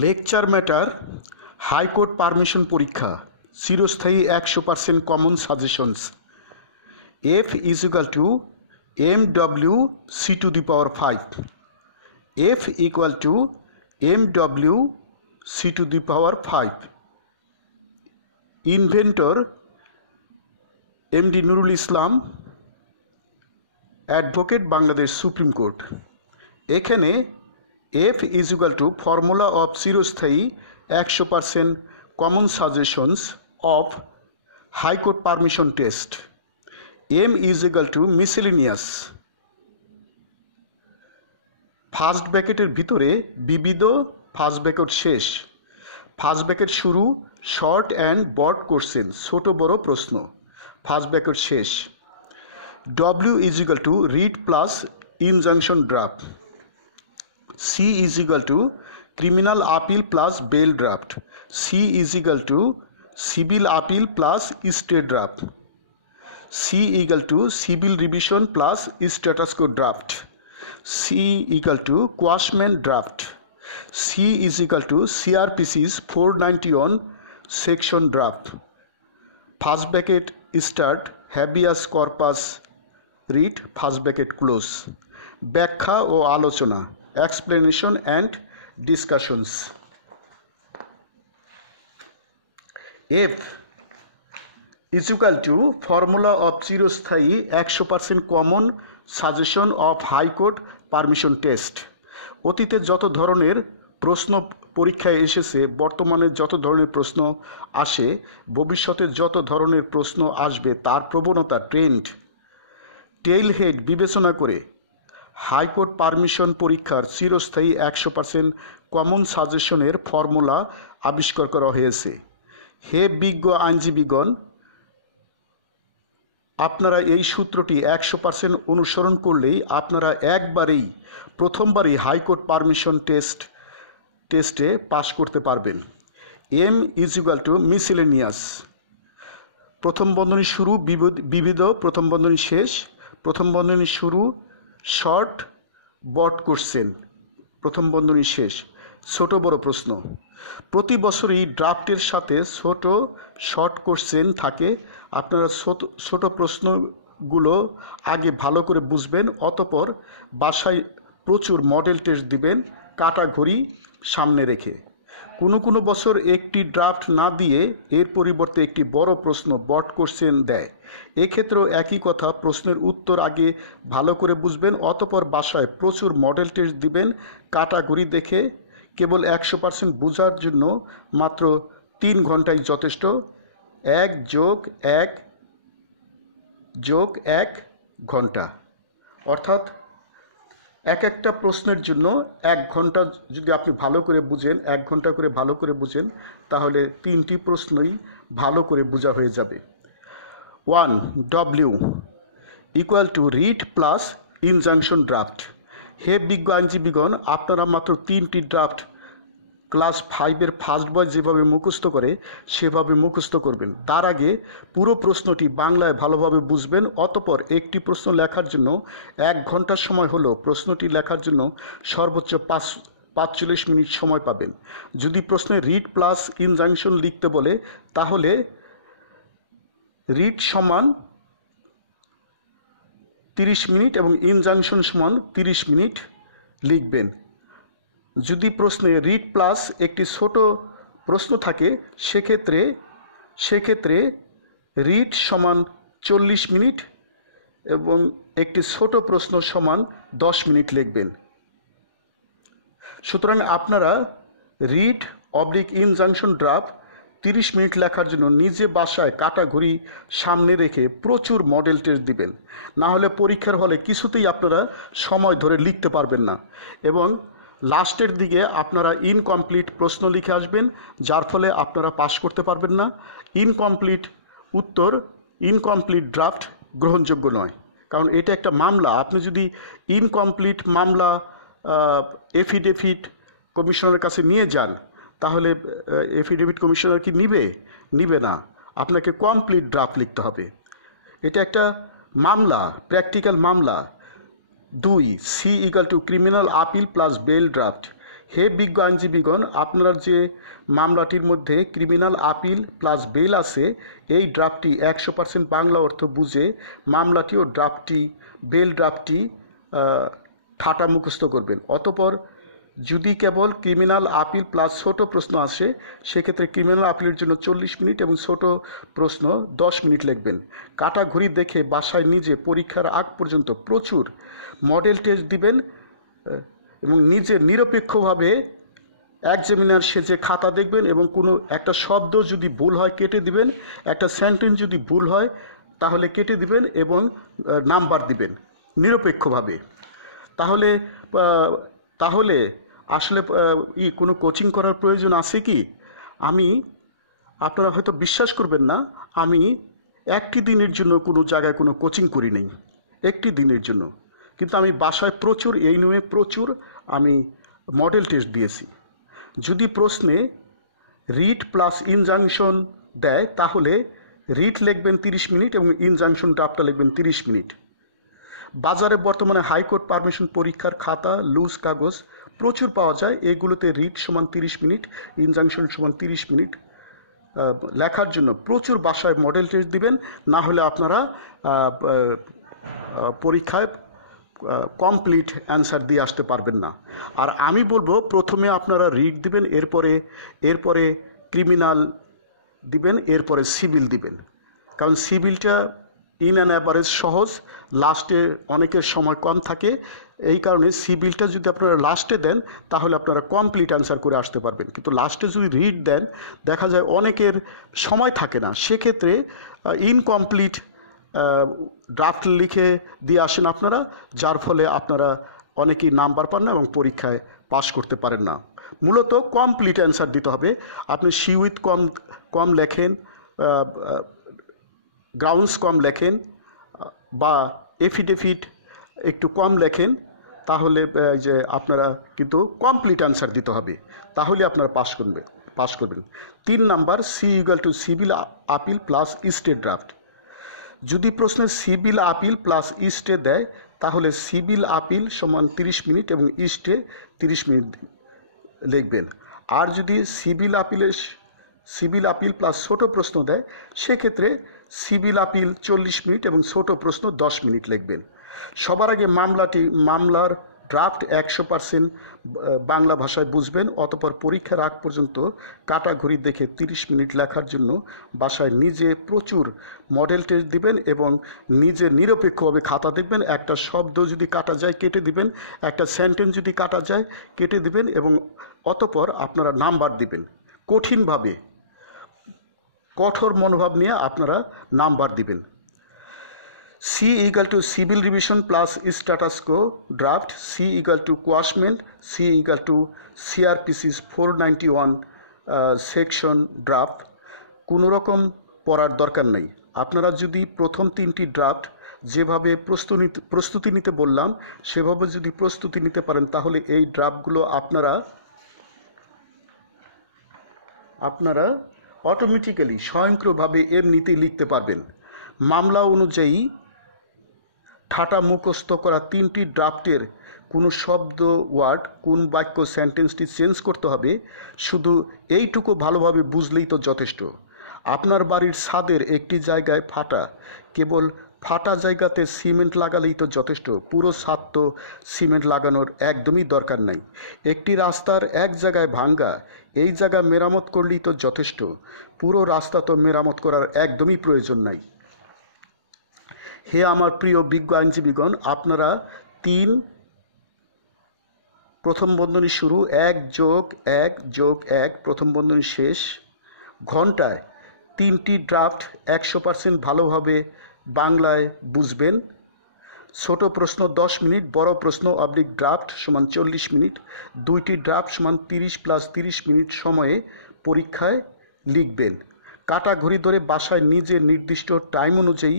Lecture matter high court permission পরীক্ষা চিরস্থায়ী 100% common suggestions F is equal to MW C to the power 5. F equal to MW C to the power 5. Inventor MD Nurul Islam, Advocate Bangladesh Supreme Court. এখানে F is equal to formula of চিরস্থায়ী 100% common suggestions of High Court permission test. M is equal to miscellaneous. First ব্র্যাকেটের ভিতরে বিবিধ first bracket শেষ, first bracket শুরু short and broad question ছোট বড় প্রশ্ন, ফার্স্ট ব্র্যাকেট শেষ। W is equal to read plus injunction draft. C is equal to criminal appeal plus bail draft. C is equal to civil appeal plus state draft. C equal to civil revision plus status quo draft. C equal to quashment draft. C is equal to CRPC's 491 section draft. First bracket start habeas corpus read first bracket close. ব্যাখ্যা ও আলোচনা explanation and discussions. F is equal to formula of চিরস্থায়ী 100% common suggestion of high court permission test. অতীতে যত ধরনের প্রশ্ন পরীক্ষায় এসেছে, বর্তমানে যত ধরনের প্রশ্ন আসে, ভবিষ্যতে যত ধরনের প্রশ্ন আসবে তার প্রবণতা ট্রেন্ড টেইল হেড বিবেচনা করে হাইকোর্ট পারমিশন পরীক্ষার চিরস্থায়ী 100% কমন সাজেশনের ফর্মুলা আবিষ্কার করা হয়েছে। হে বিজ্ঞ আইনজীবীগণ, আপনারা এই সূত্রটি 100% অনুসরণ করলেই আপনারা প্রথমবারই হাইকোর্ট পারমিশন টেস্টে পাশ করতে পারবেন। M is equal to miscellaneous, প্রথম বন্ধনী শুরু বিবিধ, প্রথম বন্ধনী শেষ, প্রথম বন্ধনী শুরু শর্ট ব্রড কোশ্চেন, প্রথম বন্ধনী শেষ, ছোট বড় প্রশ্ন। প্রতি বছরই ড্রাফটের সাথে ছোট শর্ট কোশ্চেন থাকে। আপনারা ছোট প্রশ্নগুলো আগে ভালো করে বুঝবেন, অতঃপর বাসায় প্রচুর মডেল টেস্ট দিবেন কাটা ঘড়ি সামনে রেখে। কোনো বছর একটি ড্রাফট না দিয়ে এর পরিবর্তে একটি বড় প্রশ্ন ব্রড কোশ্চেন দেয়। এক্ষেত্রেও একই কথা, প্রশ্নের উত্তর আগে ভালো করে বুঝবেন, অতঃপর বাসায় প্রচুর মডেল টেস্ট দিবেন কাটা ঘড়ি দেখে। কেবল 100% বোঝার জন্য মাত্র 3 ঘন্টাই যথেষ্ট। 1+1+1 ঘন্টা, অর্থাৎ একটা প্রশ্নের জন্য 1 ঘন্টা যদি আপনি ভালো করে বুঝেন, 1 ঘন্টা করে ভালো করে বুঝেন, তাহলে 3টি প্রশ্নই ভালো করে বোঝা হয়ে যাবে। 1. W equal to read plus injunction draft. হে বিজ্ঞ আইনজীবীগণ, আপনারা মাত্র 3টি ড্রাফট ক্লাস 5-এর ফার্স্ট বয় যেভাবে মুখস্থ করে সেভাবে মুখস্থ করবেন। তার আগে পুরো প্রশ্নটি বাংলায় ভালোভাবে বুঝবেন, অতঃপর একটি প্রশ্ন লেখার জন্য 1 ঘন্টার সময় হলো প্রশ্নটি লেখার জন্য সর্বোচ্চ 45 মিনিট সময় পাবেন। যদি প্রশ্নে রিড প্লাস ইনজাংশন লিখতে বলে, তাহলে রিড সমান 30 মিনিট এবং ইনজাংশন সমান 30 মিনিট লিখবেন। যদি প্রশ্নে রিড প্লাস একটি ছোট প্রশ্ন থাকে, সেক্ষেত্রে রিড সমান 40 মিনিট এবং একটি ছোট প্রশ্ন সমান 10 মিনিট লিখবেন। সুতরাং আপনারা রিড ইনজাংশন ড্রাফট 30 মিনিট লেখার জন্য নিজে বাসায় কাটা ঘড়ি সামনে রেখে প্রচুর মডেল টেস্ট দিবেন, না হলে পরীক্ষার হলে কিছুতেই আপনারা সময় ধরে লিখতে পারবেন না এবং লাস্টের দিকে আপনারা ইনকমপ্লিট প্রশ্ন লিখে আসবেন, যার ফলে আপনারা পাস করতে পারবেন না। ইনকমপ্লিট ড্রাফট গ্রহণযোগ্য নয়, কারণ এটা একটা মামলা। আপনি যদি ইনকমপ্লিট মামলা এফিডেভিট কমিশনারের কাছে নিয়ে যান, তাহলে এফিডেভিট কমিশনার কি নিবে না, আপনাকে কমপ্লিট ড্রাফট লিখতে হবে। এটা একটা মামলা, প্র্যাকটিক্যাল মামলা। 2. C equal to criminal appeal plus bail draft. হে বিজ্ঞ আইনজীবীগণ, আপনার যে মামলাটির মধ্যে ক্রিমিনাল আপিল প্লাস বেল আছে, এই ড্রাফটটি 100% বাংলা অর্থ বুঝে মামলাটি ও ড্রাফটটি বেল ড্রাফটটি ঠাটা মুখস্থ করবেন। অতঃপর যদি কেবল ক্রিমিনাল আপিল প্লাস ছোট প্রশ্ন আসে, সেক্ষেত্রে ক্রিমিনাল আপিলের জন্য 40 মিনিট এবং ছোট প্রশ্ন 10 মিনিট লিখবেন। কাটা ঘড়ি দেখে বাসায় নিজে পরীক্ষার আগ পর্যন্ত প্রচুর মডেল টেস্ট দিবেন এবং নিজে নিরপেক্ষভাবে এক্সামিনার সেজে খাতা দেখবেন এবং কোনো একটা শব্দ যদি ভুল হয় কেটে দিবেন, একটা সেন্টেন্স যদি ভুল হয় তাহলে কেটে দিবেন এবং নাম্বার দিবেন নিরপেক্ষভাবে। তাহলে তাহলে আসলে কোনো কোচিং করার প্রয়োজন আছে কি? আপনারা হয়তো বিশ্বাস করবেন না, আমি একটি দিনের জন্য কোনো জায়গায় কোনো কোচিং করি নাই, একটি দিনের জন্য, কিন্তু আমি বাসায় প্রচুর এই নিয়ে প্রচুর আমি মডেল টেস্ট দিয়েছি। যদি প্রশ্নে রিট প্লাস ইনজাংশন দেয় তাহলে রিট লিখবেন 30 মিনিট এবং ইনজাংশন ড্রাফটটা লিখবেন 30 মিনিট। বাজারে বর্তমানে হাইকোর্ট পারমিশন পরীক্ষার খাতা লুজ কাগজ প্রচুর পাওয়া যায়। এগুলোতে রিট সমান 30 মিনিট, ইনজাংশন সমান 30 মিনিট লেখার জন্য প্রচুর বাসায় মডেল টেস্ট দিবেন, না হলে আপনারা পরীক্ষায় কমপ্লিট অ্যান্সার দিয়ে আসতে পারবেন না। আর আমি বলবো প্রথমে আপনারা রিট দিবেন, এরপরে ক্রিমিনাল দিবেন, এরপরে সিভিল দিবেন, কারণ সিভিলটা ইন অ্যান অ্যাভারেজ সহজ, লাস্টে অনেকের সময় কম থাকে। এই কারণে সিভিলটা যদি আপনারা লাস্টে দেন তাহলে আপনারা কমপ্লিট অ্যান্সার করে আসতে পারবেন, কিন্তু লাস্টে যদি রিড দেন দেখা যায় অনেকের সময় থাকে না, সেক্ষেত্রে ইনকমপ্লিট ড্রাফট লিখে দিয়ে আসেন আপনারা, যার ফলে আপনারা অনেকেই নাম্বার পান না এবং পরীক্ষায় পাস করতে পারেন না। মূলত কমপ্লিট অ্যান্সার দিতে হবে। আপনি সি উইথ কম লেখেন, গ্রাউন্ডস কম লেখেন বা এফিডেভিট একটু কম লেখেন, তাহলে যে আপনারা কিন্তু কমপ্লিট অ্যান্সার দিতে হবে, তাহলে আপনারা পাস করবেন। 3 number C equal to civil appeal plus stay draft. যদি প্রশ্নে সিভিল আপিল প্লাস স্টে দেয় তাহলে সিভিল আপিল সমান 30 মিনিট এবং স্টে 30 মিনিট লিখবেন। আর যদি সিভিল আপিল প্লাস ছোট প্রশ্ন দেয় সেক্ষেত্রে সিভিল আপিল 40 মিনিট এবং ছোট প্রশ্ন 10 মিনিট লিখবেন। সবার আগে মামলার ড্রাফট 100% বাংলা ভাষায় বুঝবেন, অতঃপর পরীক্ষার আগ পর্যন্ত কাটা ঘড়ি দেখে 30 মিনিট লেখার জন্য বাসায় নিজে প্রচুর মডেল টেস্ট দিবেন এবং নিজে নিরপেক্ষভাবে খাতা দেখবেন। একটা শব্দ যদি কাটা যায় কেটে দিবেন, একটা সেন্টেন্স যদি কাটা যায় কেটে দিবেন এবং অতঃপর আপনারা নাম্বার দিবেন। কঠিনভাবে কঠোর মনোভাব নিয়ে আপনারা নাম্বার দিবেন। C equal to civil revision plus status quo draft, C equal to quashment, C equal to সিআরপিসিস 491 সেকশন ড্রাফট। কোনো রকম পড়ার দরকার নেই। আপনারা যদি প্রথম 3টি ড্রাফট যেভাবে প্রস্তুতি নিতে বললাম সেভাবে যদি প্রস্তুতি নিতে পারেন তাহলে এই ড্রাফটগুলো আপনারা অটোমেটিক্যালি স্বয়ংক্রিয়ভাবে এমনিতেই লিখতে পারবেন। মামলা অনুযায়ী ঠাটা মুখস্থ করা 3টি ড্রাফটের কোনো শব্দ ওয়ার্ড কোন বাক্য সেন্টেন্সটি চেঞ্জ করতে হবে শুধু এইটুকু ভালোভাবে বুঝলেই তো যথেষ্ট। আপনার বাড়ির ছাদের একটি জায়গায় ফাটা, কেবল ফাটা জায়গাতে সিমেন্ট লাগালেই তো যথেষ্ট, পুরো ছাদ তো সিমেন্ট লাগানোর একদমই দরকার নাই। একটি রাস্তার এক জায়গায় ভাঙ্গা, এই জায়গা মেরামত করলেই তো যথেষ্ট, পুরো রাস্তা তো মেরামত করার একদমই প্রয়োজন নাই। হে আমার প্রিয় বিজ্ঞ আইনজীবীগণ, আপনারা 3 প্রথম বন্ধনী শুরু 1 যোগ 1 যোগ 1 প্রথম বন্ধনী শেষ ঘন্টায় 3টি ড্রাফট 100% ভালোভাবে বাংলায় বুঝবেন। ছোট প্রশ্ন 10 মিনিট, বড় প্রশ্ন অবলিক ড্রাফট সমান 40 মিনিট, 2টি ড্রাফট সমান 30 + 30 মিনিট সময়ে পরীক্ষায় লিখবেন। কাটা ঘড়ি ধরে বাসায় নিজে নির্দিষ্ট টাইম অনুযায়ী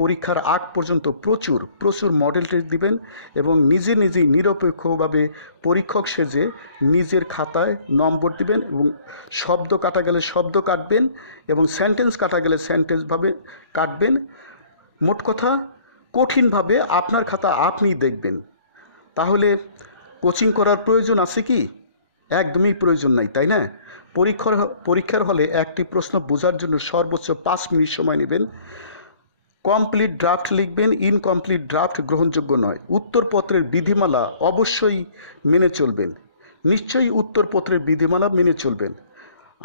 পরীক্ষার আগ পর্যন্ত প্রচুর মডেল টেস্ট দিবেন এবং নিজেই নিরপেক্ষভাবে পরীক্ষক সেজে নিজের খাতায় নম্বর দিবেন এবং শব্দ কাটা গেলে শব্দ কাটবেন এবং সেন্টেন্স কাটা গেলে সেন্টেন্সভাবে কাটবেন। মোট কথা কঠিনভাবে আপনার খাতা আপনিই দেখবেন। তাহলে কোচিং করার প্রয়োজন আছে কি? একদমই প্রয়োজন নাই, তাই না? পরীক্ষার হলে একটি প্রশ্ন বোঝার জন্য সর্বোচ্চ 5 মিনিট সময় নেবেন। কমপ্লিট ড্রাফট লিখবেন, ইনকমপ্লিট ড্রাফট গ্রহণযোগ্য নয়। উত্তরপত্রের বিধিমালা অবশ্যই মেনে চলবেন, নিশ্চয়ই উত্তরপত্রের বিধিমালা মেনে চলবেন।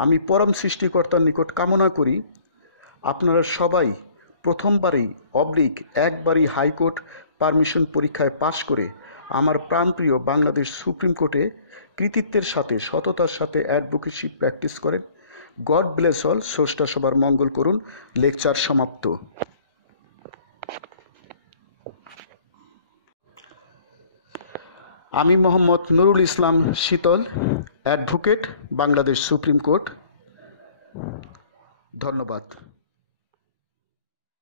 আমি পরম সৃষ্টিকর্তার নিকট কামনা করি আপনারা সবাই প্রথমবারেই একবারই হাইকোর্ট পারমিশন পরীক্ষায় পাশ করে আমার প্রাণপ্রিয় বাংলাদেশ সুপ্রিম কোর্টে কৃতিত্বের সাথে সততার সাথে অ্যাডভোকেসি প্র্যাকটিস করেন। God bless all. স্রষ্টা সবার মঙ্গল করুন। লেকচার সমাপ্ত। আমি মোহাম্মদ নুরুল ইসলাম শীতল, অ্যাডভোকেট, বাংলাদেশ সুপ্রিম কোর্ট। ধন্যবাদ।